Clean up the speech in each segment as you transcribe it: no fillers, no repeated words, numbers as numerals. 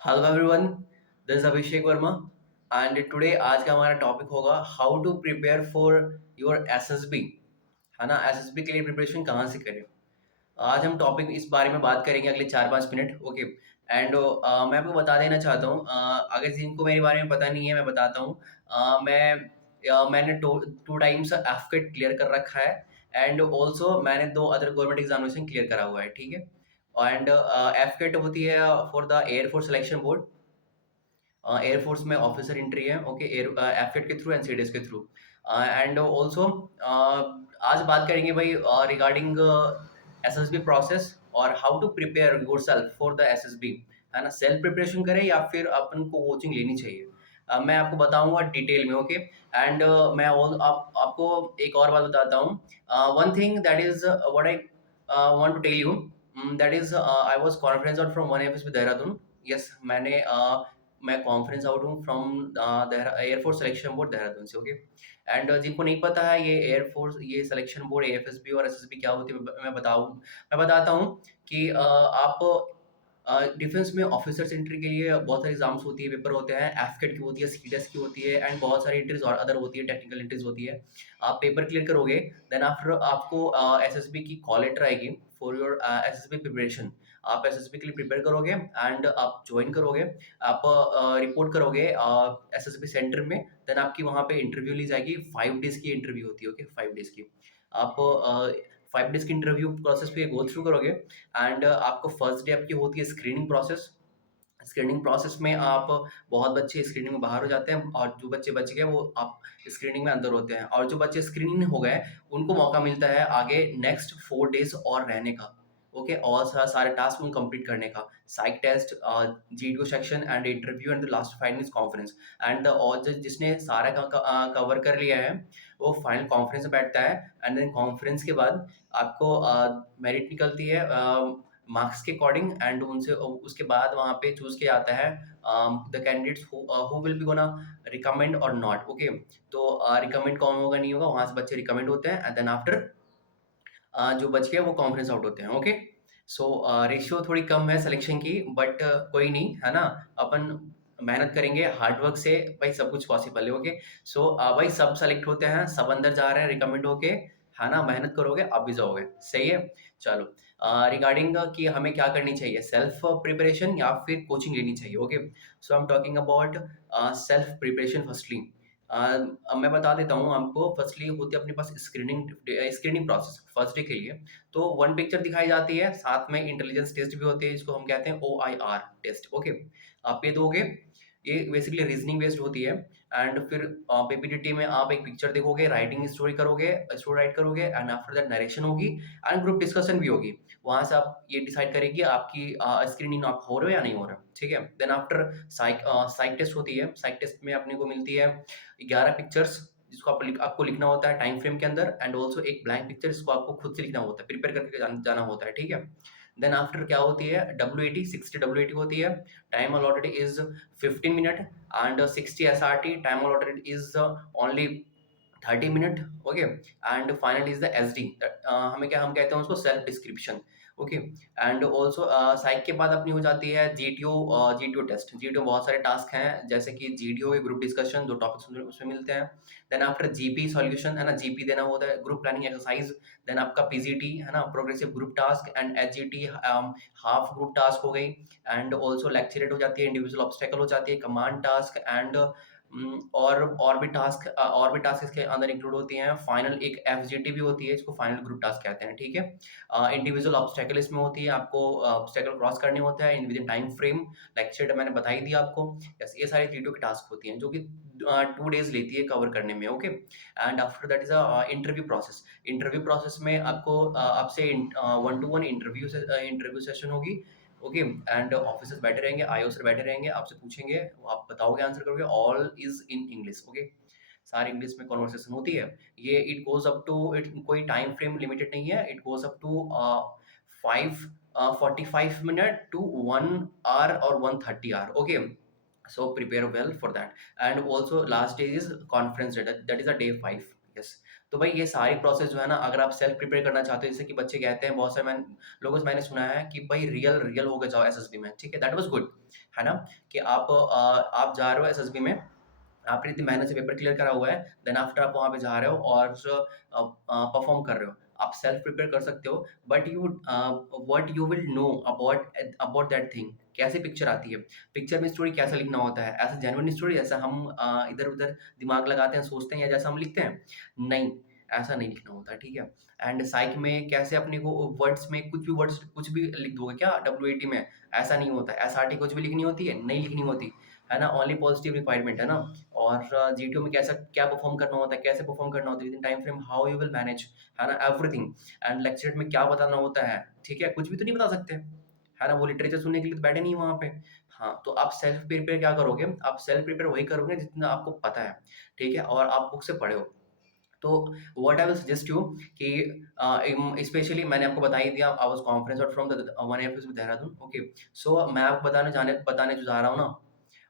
Hello everyone, this is Abhishek Verma and today आज का हमारा टॉपिक होगा how to prepare for your SSB. है ना, एसएसबी के लिए प्रिपरेशन कहाँ से करें। आज हम टॉपिक इस बारे में बात करेंगे अगले 4-5 मिनट। ओके एंड मैं आपको बता देना चाहता हूँ, अगर जिनको मेरे बारे में पता नहीं है मैं बताता हूँ। मैंने टू टाइम्स एफकेट क्लियर कर रखा है एंड ऑल्सो मैंने दो अदर गवर्नमेंट एग्जामिनेशन क्लियर करा हुआ है। ठीक है, एंड एफकेट होती है for the air force selection board. Air force में ऑफिसर एंट्री है। ओके, एयर एफएट के थ्रू, एनसीडीएस के थ्रू। एंड ऑल्सो आज बात करेंगे भाई रिगार्डिंग एसएसबी प्रोसेस और how to prepare yourself for the SSB. है ना, सेल्फ प्रिपरेशन करें या फिर अपन को कोचिंग लेनी चाहिए। मैं आपको बताऊंगा डिटेल में। ओके एंड मैं आपको एक और बात बताता हूँ। One thing that is what I want to tell you, that is I was conference out from one FSB Dehradun. Yes, मैं कॉन्फ्रेंस आउट हूँ फ्रॉम एयरफोर्स सिलेक्शन बोर्ड देहरादून से। ओके एंड जिनको नहीं पता है ये एयरफोर्स, ये सिलेक्शन बोर्ड एएफएसबी और एसएसबी क्या होती है, मैं बताता हूँ कि आप डिफेंस में ऑफिसर्स एंट्री के लिए बहुत सारे एग्जाम्स होती है, पेपर होते हैं। एफकेट की होती है, सीडीएस की होती है एंड बहुत सारी एंट्रीज और अदर होती है, टेक्निकल एंट्रीज होती है। आप पेपर क्लियर करोगे, देन आफ्टर आपको एसएसबी की कॉल लेटर आएगी फॉर योर एसएसबी प्रिपरेशन। आप एसएसबी के लिए प्रिपेयर करोगे एंड आप ज्वाइन करोगे। आप रिपोर्ट करोगे एसएसबी सेंटर में, देन आपकी वहाँ पे इंटरव्यू ली जाएगी। 5 डेज की इंटरव्यू होती है। ओके, 5 डेज की आप 5 डेज की इंटरव्यू प्रोसेस पे गो थ्रू करोगे एंड आपको फर्स्ट डे आपकी होती है स्क्रीनिंग प्रोसेस। स्क्रीनिंग प्रोसेस में आप, बहुत बच्चे स्क्रीनिंग में बाहर हो जाते हैं और जो बच्चे बच गए वो आप स्क्रीनिंग में अंदर होते हैं, और जो बच्चे स्क्रीनिंग हो गए उनको मौका मिलता है आगे नेक्स्ट 4 डेज और रहने का। ओके, और सारे टास्क उनको कंप्लीट करने का, psych test, GTO section and interview and the last final is conference. And और जिसने सारा कवर कर लिया है वो फाइनल कॉन्फ्रेंस में बैठता है एंड देन कॉन्फ्रेंस के बाद आपको मेरिट निकलती है मार्क्स के अकॉर्डिंग एंड उनसे उसके बाद वहाँ पे चूज किया जाता है the candidates who will be gonna recommend और नॉट। ओके, तो रिकमेंड कौन होगा नहीं होगा, वहां से बच्चे रिकमेंड होते हैं एंड देन आफ्टर जो बच गए वो कॉन्फ्रेंस आउट होते हैं। ओके, सो रेशियो थोड़ी कम है सिलेक्शन की, बट कोई नहीं, है ना। अपन मेहनत करेंगे, हार्डवर्क से भाई सब कुछ पॉसिबल है। ओके, सो भाई सब सेलेक्ट होते हैं, सब अंदर जा रहे हैं रिकमेंड होके। है ना, मेहनत करोगे आप भी जाओगे। सही है। चलो, रिगार्डिंग कि हमें क्या करनी चाहिए, सेल्फ प्रिपरेशन या फिर कोचिंग लेनी चाहिए। Okay, so I am talking about self preparation firstly. अब मैं बता देता हूँ आपको। फर्स्टली होती है अपने पास स्क्रीनिंग प्रोसेस फर्स्ट डे के लिए। तो वन पिक्चर दिखाई जाती है, साथ में इंटेलिजेंस टेस्ट भी होते हैं, जिसको हम कहते हैं OIR टेस्ट। ओके, आप ये दोगे, ये बेसिकली रीजनिंग बेस्ड होती है। एंड फिर पीपीटी में आप एक पिक्चर देखोगे, राइटिंग स्टोरी राइट करोगे एंड आफ्टर दैट नरेशन होगी एंड ग्रुप डिस्कशन भी होगी। वहां से आप ये डिसाइड करेंगे आपकी स्क्रीनिंग आप हो रहे हो या नहीं हो रहा। ठीक है, देन आफ्टर साइक टेस्ट होती है। साइक टेस्ट में अपने को मिलती है 11 पिक्चर्स, जिसको आपको लिखना होता है टाइम फ्रेम के अंदर एंड ऑल्सो एक ब्लैंक पिक्चर जिसको आपको खुद से लिखना होता है, प्रिपेयर करके जाना होता है। ठीक है, देन आफ्टर क्या होती है WAT, 60 WAT होती है। Time allotted is 15 minute and 60 SRT, time allotted is only 30 minute. Okay, and final is the SD, हम कहते हैं उसको self description. Okay, and also psych के बाद अपनी हो जाती है GTO टेस्ट। GTO बहुत सारे टास्क हैं, जैसे कि GTO के ग्रुप डिस्कशन, दो टॉपिक्स उसमें मिलते हैं। देन आफ्टर GP सॉल्यूशन, है ना, GP देना होता है, ग्रुप प्लानिंग एक्सरसाइज। देन आपका PGT, है ना, progressive group task and HGT, half group task हो गई। एंड ऑल्सो लेक्चरेट हो जाती है, इंडिविजुअल ऑब्स्टेकल हो जाती है, कमांड टास्क एंड और भी टास्क इसके अंदर इंक्लूड होती हैं। फाइनल एक FGT भी होती है, इसको फाइनल ग्रुप टास्क कहते हैं। ठीक है, इंडिविजुअल ऑब्स्टेकल इसमें होती है, आपको ऑब्स्टेकल क्रॉस करने होता है in with in time frame. Lecture मैंने बता ही दिया आपको। यस, ये सारी GTO की टास्क होती हैं जो कि 2 डेज लेती है कवर करने में। Okay, and after that is interview process. Interview process में आपको आपसे 1-to-1 इंटरव्यू सेशन होगी। ओके, एंड ऑफिसर्स बैठे रहेंगे, IO सर बैठे रहेंगे, आपसे पूछेंगे, वो आप बताओगे, आंसर करोगे। All is in English. Okay, सारी इंग्लिश में कॉन्वर्सेशन होती है। ये it goes up to, it कोई टाइम फ्रेम लिमिटेड नहीं है, it goes up to 5:45 to 1 hour और 1:30 hour। Okay, so prepare well for that and also last day is conference day, that is a day 5। yes, तो भाई ये सारी process जो है ना, अगर आप सेल्फ प्रिपेयर करना चाहते हो, जैसे कि बच्चे कहते हैं, बहुत सारे लोगों से मैंने सुना है कि भाई रियल रियल हो गए जाओ एसएसबी में, ठीक है, दैट वाज गुड, है ना, कि आप जा रहे हो एसएसबी में, आपने इतनी मेहनत से पेपर क्लियर करा हुआ है, देन आफ्टर आप वहाँ पे जा रहे हो और परफॉर्म कर रहे हो, आप सेल्फ प्रिपेयर कर सकते हो, but you what you will know about about that thing, कैसी पिक्चर आती है, पिक्चर में स्टोरी कैसा लिखना होता है, ऐसा जेन्युइन स्टोरी जैसा हम इधर उधर दिमाग लगाते हैं, सोचते हैं, या जैसा हम लिखते हैं, नहीं, ऐसा नहीं लिखना होता है, ठीक है। एंड साइक में कैसे अपने को वर्ड्स में कुछ भी लिख दोगे क्या WAT में, ऐसा नहीं होता है, SRT कुछ भी लिखनी होती है, नहीं लिखनी होती है ना, ओनली पॉजिटिव रिक्वायरमेंट है ना। और जीटीओ में कैसा क्या परफॉर्म करना होता है, कैसे परफॉर्म करना होता है, with in time frame, how you will manage, है ना, एवरीथिंग। एंड लेक्चर में क्या बताना होता है, ठीक है, कुछ भी तो नहीं बता सकते, है ना, वो लिटरेचर सुनने के लिए तो बैठे नहीं वहाँ पे। हाँ, तो आप सेल्फ प्रिपेयर क्या करोगे, आप सेल्फ प्रिपेयर वही करोगे जितना आपको पता है, ठीक है, और आप बुक से पढ़े हो। तो what I will suggest you कि स्पेशली मैंने आपको बता ही दिया, I was conference out from the one F Dehradun, okay. So मैं आपको बताने जो जा रहा हूँ ना,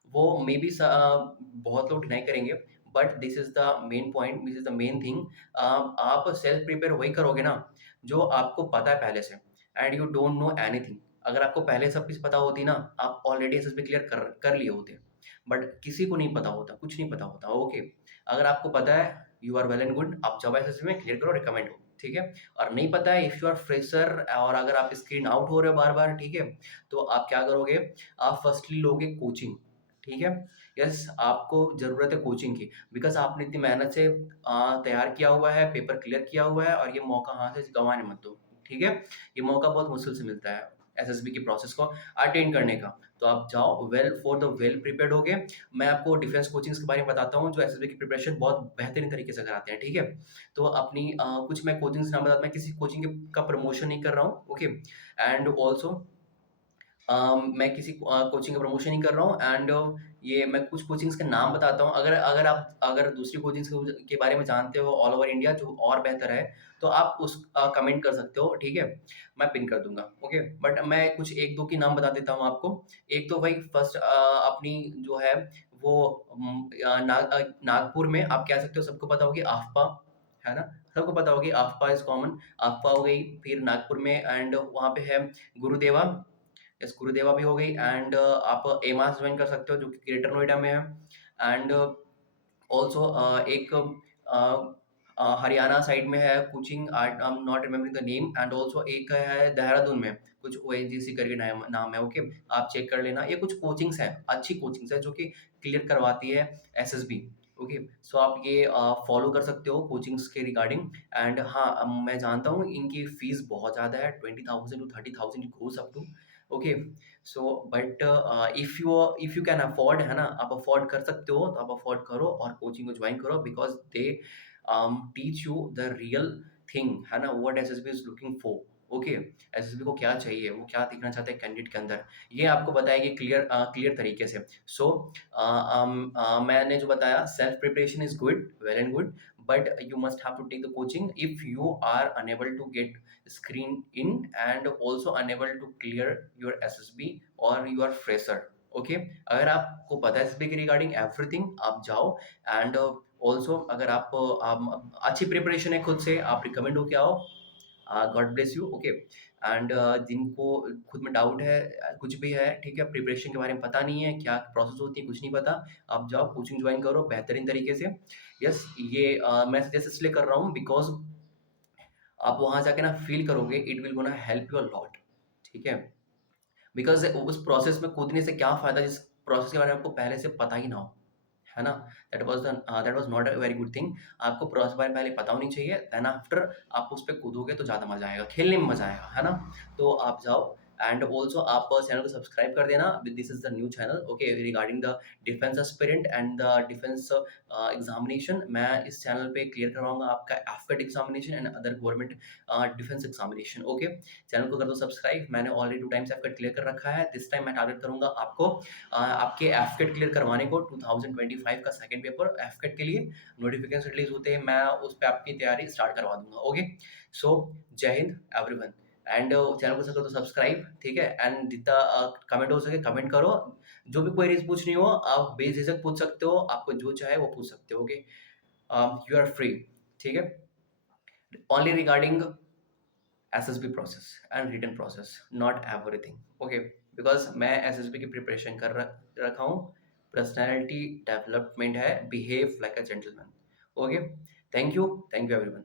वो मे बी बहुत लोग डिनाई करेंगे, but this is the main point, this is the main thing. आप सेल्फ प्रिपेयर वही करोगे ना जो आपको पता है पहले से, and you don't know anything. अगर आपको पहले सब चीज़ पता होती ना, आप ऑलरेडी एसएसबी क्लियर कर लिए होते, बट किसी को नहीं पता होता, कुछ नहीं पता होता, ओके। अगर आपको पता है, you are well and good, आप जब एसएसबी में क्लियर करो, रिकमेंड हो, ठीक है। और नहीं पता है, इफ यू आर फ्रेशर और अगर आप स्क्रीन आउट हो रहे हो बार बार, ठीक है, तो आप क्या करोगे, आप फर्स्टली लोगे कोचिंग, ठीक है। यस, आपको ज़रूरत है कोचिंग की, बिकॉज़ आपने इतनी मेहनत से तैयार किया हुआ है, पेपर क्लियर किया हुआ है, और ये मौका हाथ से गँवाने मत दो, ठीक है। ये मौका बहुत मुश्किल से मिलता है एसएसबी की प्रोसेस को अटेन करने का। तो आप जाओ well for the well prepared होके। मैं आपको डिफेंस कोचिंग्स के बारे में बताता हूँ, जो एसएसबी की प्रिपरेशन बहुत बेहतरीन तरीके से कराते हैं, ठीक है। तो अपनी कुछ मैं कोचिंग्स नाम बताता, मैं किसी कोचिंग का प्रमोशन नहीं कर रहा हूँ, ओके। एंड ऑल्सो मैं किसी कोचिंग का प्रमोशन नहीं कर रहा हूँ, एंड ये मैं कुछ कोचिंग्स के नाम बताता हूँ। अगर दूसरी कोचिंग्स के बारे में जानते हो ऑल ओवर इंडिया जो और बेहतर है, तो आप उस कमेंट कर सकते हो, ठीक है, मैं पिन कर दूंगा, ओके। बट मैं कुछ एक दो की नाम बता देता हूँ आपको। एक तो भाई फर्स्ट अपनी जो है वो नागपुर में आप कह सकते हो, सबको पता होगी आफ्पा, है ना, सबको पता होगी आफ्पा इज कॉमन, आफ्पा हो गई फिर नागपुर में, एंड वहाँ पे है गुरुदेवा, यस गुरुदेवा भी हो गई, एंड आप एमास ज्वाइन कर सकते हो जो कि ग्रेटर नोएडा में है। एंड ऑल्सो एक हरियाणा साइड में है coaching, I am not remembering the name, and also एक है देहरादून में, कुछ ONGC करके नाम है, ओके। आप चेक कर लेना, ये कुछ कोचिंग्स हैं, अच्छी कोचिंग्स है जो कि क्लियर करवाती है एसएसबी, ओके। सो आप ये फॉलो कर सकते हो कोचिंग्स के रिगार्डिंग। एंड हाँ, मैं जानता हूँ इनकी फीस बहुत ज़्यादा है, 20,000 to 30,000 goes up to, okay. So but if you can afford, है ना, आप अफोर्ड कर सकते हो तो आप अफोर्ड करो और कोचिंग को ज्वाइन करो, because they teach you the real thing, है ना, what SSB is looking for, okay. SSB को क्या चाहिए, वो क्या देखना चाहते हैं कैंडिडेट के अंदर, ये आपको बताएगी क्लियर तरीके से। सो मैंने जो बताया, self preparation is good, well and good, but you must have to take the coaching if you are unable to get screen in, and also unable to clear your SSB or you are fresher, okay। अगर आपको पता है SSB के regarding everything, आप जाओ। And also अगर अच्छी preparation है खुद से, आप रिकमेंड होके आओ, God bless you, okay. And जिनको खुद में डाउट है, कुछ भी है, ठीक है, प्रिपरेशन के बारे में पता नहीं है, क्या प्रोसेस होती है, कुछ नहीं पता, आप जाओ कोचिंग ज्वाइन करो बेहतरीन तरीके से। यस, ये मैं सजेस्ट इसलिए कर रहा हूँ बिकॉज आप वहाँ जाके ना फील करोगे, it will gonna help you a lot, ठीक है। बिकॉज उस प्रोसेस में कूदने से क्या फ़ायदा जिस प्रोसेस के बारे में आपको पहले से पता ही ना हो, है ना। That was not a very good thing. आपको प्रोसेस बारे में पहले पता होनी चाहिए, देन आफ्टर आप उस पे कूदोगे तो ज़्यादा मज़ा आएगा, खेलने में मज़ा आएगा, है ना। तो आप जाओ, एंड ऑल्सो आप चैनल को सब्सक्राइब कर देना, this is the new channel, okay, regarding the defence aspirant and the defence examination. मैं इस चैनल पे क्लियर करवाऊँगा आपका AFCAT examination and other government defence examination, okay. Channel को कर दो सब्सक्राइब, मैंने ऑलरेडी 2 टाइम्स एफकेट क्लियर कर रखा है, दिस टाइम मैं टारगेट करूँगा आपको आपके एफकेट क्लियर करवाने को, 2025 का सेकंड पेपर एफकेट के लिए नोटिफिकेशन रिलीज होते हैं, मैं उस पे आपकी तैयारी स्टार्ट करवा दूंगा, ओके। सो जय हिंद एवरीवन, एंड चैनल को सको तो सब्सक्राइब, ठीक है, एंड जितना कमेंट हो सके कमेंट करो, जो भी क्वेरीज पूछनी हो आप बेझिझक पूछ सकते हो, आपको जो चाहे वो पूछ सकते हो, ओके। यू आर फ्री, ठीक है। only regarding SSB process and written process, not everything. Okay, because मैं SSB की प्रिपरेशन कर रखा हूँ, पर्सनैलिटी डेवलपमेंट है, behave like a gentleman. Okay, thank you everyone.